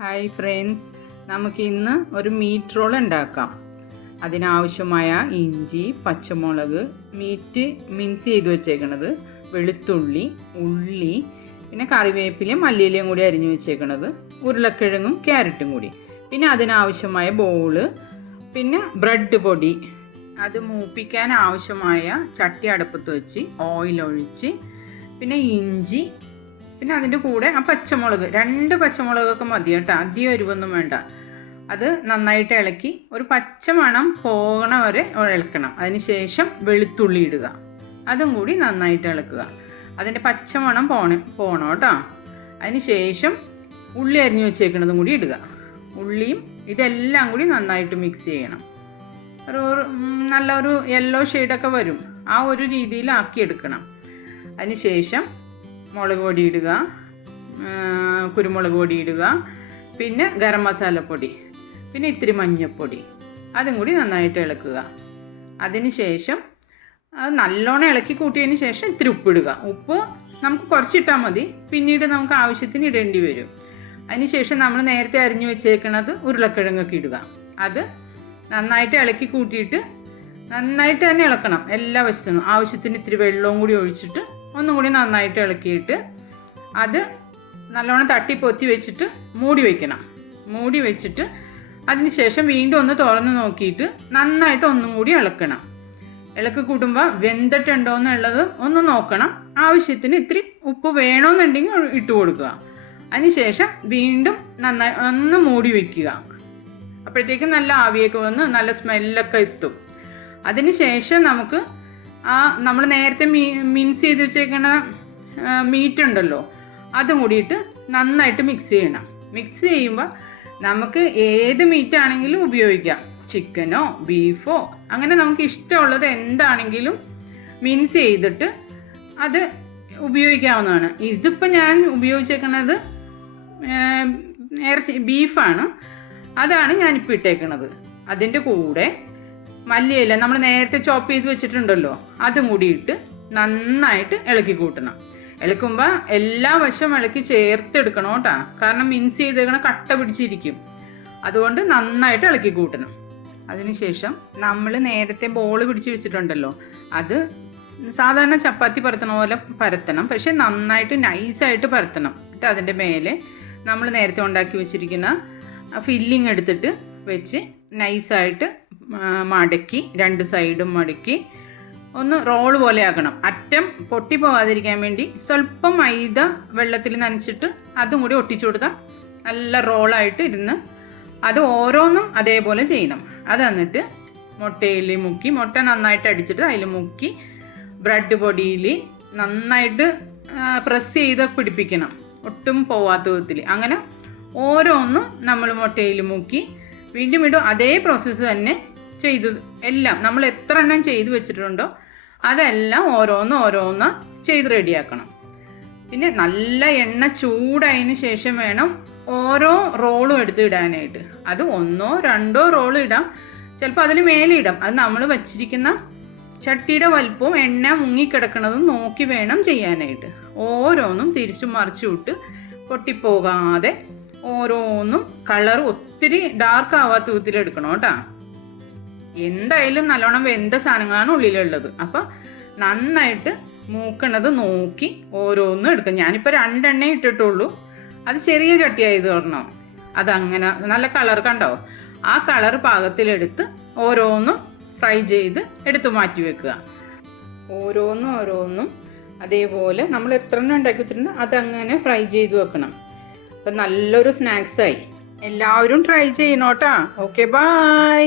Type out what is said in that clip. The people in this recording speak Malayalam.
ഹായ് ഫ്രണ്ട്സ്, നമുക്ക് ഇന്ന് ഒരു മീറ്റ് റോൾ ഉണ്ടാക്കാം. അതിനാവശ്യമായ ഇഞ്ചി, പച്ചമുളക്, മീറ്റ് മിൻസ് ചെയ്ത് വെച്ചേക്കണത്, വെളുത്തുള്ളി, ഉള്ളി, പിന്നെ കറിവേപ്പിലയും മല്ലിയിലയും കൂടി അരിഞ്ഞു വെച്ചേക്കണത്, ഉരുളക്കിഴങ്ങും ക്യാരറ്റും കൂടി, പിന്നെ അതിനാവശ്യമായ ബോള്, പിന്നെ ബ്രെഡ് പൊടി, അത് മൂപ്പിക്കാൻ ആവശ്യമായ ചട്ടി അടുപ്പത്ത് വെച്ച് ഓയിൽ ഒഴിച്ച്, പിന്നെ ഇഞ്ചി, പിന്നെ അതിൻ്റെ കൂടെ ആ പച്ചമുളക്, 2 പച്ചമുളകൊക്കെ മതി കേട്ടോ, അധികം എരിവൊന്നും വേണ്ട. അത് നന്നായിട്ട് ഇളക്കി ഒരു പച്ച മണം പോകണ വരെ ഇളക്കണം. അതിന് ശേഷം വെളുത്തുള്ളി ഇടുക, അതും കൂടി നന്നായിട്ട് ഇളക്കുക. അതിൻ്റെ പച്ചമണം പോകണം കേട്ടോ. അതിന് ശേഷം ഉള്ളി അരിഞ്ഞു വെച്ചേക്കുന്നതും കൂടി ഇടുക. ഉള്ളിയും ഇതെല്ലാം കൂടി നന്നായിട്ട് മിക്സ് ചെയ്യണം. നല്ലൊരു യെല്ലോ ഷെയ്ഡൊക്കെ വരും, ആ ഒരു രീതിയിലാക്കി എടുക്കണം. അതിന് ശേഷം മുളക് പൊടി ഇടുക, കുരുമുളക് പൊടി ഇടുക, പിന്നെ ഗരം മസാലപ്പൊടി, പിന്നെ ഇത്തിരി മഞ്ഞൾപ്പൊടി, അതും കൂടി നന്നായിട്ട് ഇളക്കുക. അതിന് ശേഷം അത് നല്ലോണം ഇളക്കി കൂട്ടിയതിന് ശേഷം ഇത്തിരി ഉപ്പിടുക. ഉപ്പ് നമുക്ക് കുറച്ചിട്ടാൽ മതി, പിന്നീട് നമുക്ക് ആവശ്യത്തിന് ഇടേണ്ടി വരും. അതിന് ശേഷം നമ്മൾ നേരത്തെ അരിഞ്ഞു വെച്ചേക്കുന്നത് ഉരുളക്കിഴങ്ങൊക്കെ ഇടുക. അത് നന്നായിട്ട് ഇളക്കി കൂട്ടിയിട്ട് നന്നായിട്ട് തന്നെ ഇളക്കണം. എല്ലാ വശത്തുനിന്നും ആവശ്യത്തിന് ഇത്തിരി വെള്ളവും കൂടി ഒഴിച്ചിട്ട് ഒന്നും കൂടി നന്നായിട്ട് ഇളക്കിയിട്ട് അത് നല്ലോണം തട്ടി പൊത്തി വെച്ചിട്ട് മൂടി വയ്ക്കണം. മൂടി വെച്ചിട്ട് അതിന് ശേഷം വീണ്ടും ഒന്ന് തുറന്ന് നോക്കിയിട്ട് നന്നായിട്ട് ഒന്നും കൂടി ഇളക്കണം. ഇളക്കി കൂട്ടുമ്പോൾ വെന്തിട്ടുണ്ടോ എന്നുള്ളത് ഒന്ന് നോക്കണം. ആവശ്യത്തിന് ഇത്തിരി ഉപ്പ് വേണമെന്നുണ്ടെങ്കിൽ ഇട്ട് കൊടുക്കുക. അതിന് ശേഷം വീണ്ടും നന്നായി ഒന്ന് മൂടി വയ്ക്കുക. അപ്പോഴത്തേക്കും നല്ല ആവിയൊക്കെ വന്ന് നല്ല സ്മെല്ലൊക്കെ എത്തും. അതിന് ശേഷം നമുക്ക് നമ്മൾ നേരത്തെ മിൻസ് ചെയ്ത് വെച്ചേക്കുന്ന മീറ്റ് ഉണ്ടല്ലോ, അതും കൂടിയിട്ട് നന്നായിട്ട് മിക്സ് ചെയ്യണം. മിക്സ് ചെയ്യുമ്പോൾ നമുക്ക് ഏത് മീറ്റ് ആണെങ്കിലും ഉപയോഗിക്കാം. ചിക്കനോ ബീഫോ അങ്ങനെ നമുക്ക് ഇഷ്ടമുള്ളത് എന്താണെങ്കിലും മിൻസ് ചെയ്തിട്ട് അത് ഉപയോഗിക്കാവുന്നതാണ്. ഇതിപ്പോൾ ഞാൻ ഉപയോഗിച്ചേക്കുന്നത് ബീഫാണ്, അതാണ് ഞാനിപ്പോൾ ഇട്ടേക്കുന്നത്. അതിൻ്റെ കൂടെ മല്ലിയില നമ്മൾ നേരത്തെ ചോപ്പ് ചെയ്ത് വെച്ചിട്ടുണ്ടല്ലോ, അതും കൂടി ഇട്ട് നന്നായിട്ട് ഇളക്കി കൂട്ടണം. ഇളക്കുമ്പോൾ എല്ലാ വശവും ഇളക്കി ചേർത്തെടുക്കണം കേട്ടോ, കാരണം മിൻസ് ചെയ്തേക്കണ കട്ട പിടിച്ചിരിക്കും. അതുകൊണ്ട് നന്നായിട്ട് ഇളക്കി കൂട്ടണം. അതിനുശേഷം നമ്മൾ നേരത്തെ ബോൾ പിടിച്ച് വെച്ചിട്ടുണ്ടല്ലോ, അത് സാധാരണ ചപ്പാത്തി പരത്തണ പോലെ പരത്തണം, പക്ഷെ നന്നായിട്ട് നൈസായിട്ട് പരത്തണം. എന്നിട്ട് അതിൻ്റെ മേലെ നമ്മൾ നേരത്തെ ഉണ്ടാക്കി വെച്ചിരിക്കുന്ന ഫില്ലിങ് എടുത്തിട്ട് വെച്ച് നൈസായിട്ട് മടക്കി 2 സൈഡും മടക്കി ഒന്ന് റോള് പോലെ ആക്കണം. അറ്റം പൊട്ടി പോകാതിരിക്കാൻ വേണ്ടി സ്വല്പം മൈദ വെള്ളത്തിൽ നനച്ചിട്ട് അതും കൂടി ഒട്ടിച്ചു കൊടുത്താൽ നല്ല റോളായിട്ട് ഇരുന്ന് അത് ഓരോന്നും അതേപോലെ ചെയ്യണം. അത് എന്നിട്ട് മുട്ടയിൽ മുക്കി, മുട്ട നന്നായിട്ട് അടിച്ചിട്ട് അതിൽ മുക്കി ബ്രെഡ് പൊടിയിൽ നന്നായിട്ട് പ്രസ് ചെയ്ത് പിടിപ്പിക്കണം, ഒട്ടും പോവാത്ത വിധത്തിൽ. അങ്ങനെ ഓരോന്നും നമ്മൾ മുട്ടയിൽ മുക്കി വീണ്ടും വീണ്ടും അതേ പ്രോസസ്സ് തന്നെ ചെയ്ത് എല്ലാം നമ്മൾ എത്ര എണ്ണം ചെയ്ത് വെച്ചിട്ടുണ്ടോ അതെല്ലാം ഓരോന്ന് ചെയ്ത് റെഡിയാക്കണം. പിന്നെ നല്ല എണ്ണ ചൂടായതിന് ശേഷം വേണം ഓരോ റോളും എടുത്ത് ഇടാനായിട്ട്. അത് 1 or 2 റോൾ ഇടാം, ചിലപ്പോൾ അതിന് മേലെ ഇടാം. അത് നമ്മൾ വച്ചിരിക്കുന്ന ചട്ടിയുടെ വലുപ്പവും എണ്ണ മുങ്ങിക്കിടക്കണതും നോക്കി വേണം ചെയ്യാനായിട്ട്. ഓരോന്നും തിരിച്ചും മറിച്ചും ഇട്ട് പൊട്ടിപ്പോകാതെ ഓരോന്നും കളർ ഒത്തിരി ഡാർക്ക് ആവാത്ത വിധത്തിൽ എടുക്കണം കേട്ടോ. എന്തായാലും നല്ലോണം വെന്ത സാധനങ്ങളാണ് ഉള്ളിലുള്ളത്. അപ്പോൾ നന്നായിട്ട് മൂക്കണത് നോക്കി ഓരോന്നും എടുക്കാം. ഞാനിപ്പോൾ 2 എണ്ണ ഇട്ടിട്ടുള്ളൂ, അത് ചെറിയ ചട്ടിയായത് പറഞ്ഞോ, അതങ്ങനെ നല്ല കളർ കണ്ടോ, ആ കളർ പാകത്തിലെടുത്ത് ഓരോന്നും ഫ്രൈ ചെയ്ത് എടുത്ത് മാറ്റി വെക്കുക. ഓരോന്നും അതേപോലെ നമ്മൾ എത്ര എണ്ണം ഉണ്ടാക്കി വെച്ചിട്ടുണ്ട് അതങ്ങനെ ഫ്രൈ ചെയ്ത് വെക്കണം. അപ്പം നല്ലൊരു സ്നാക്സായി. എല്ലാവരും ട്രൈ ചെയ്യണോട്ടാ. Okay, by.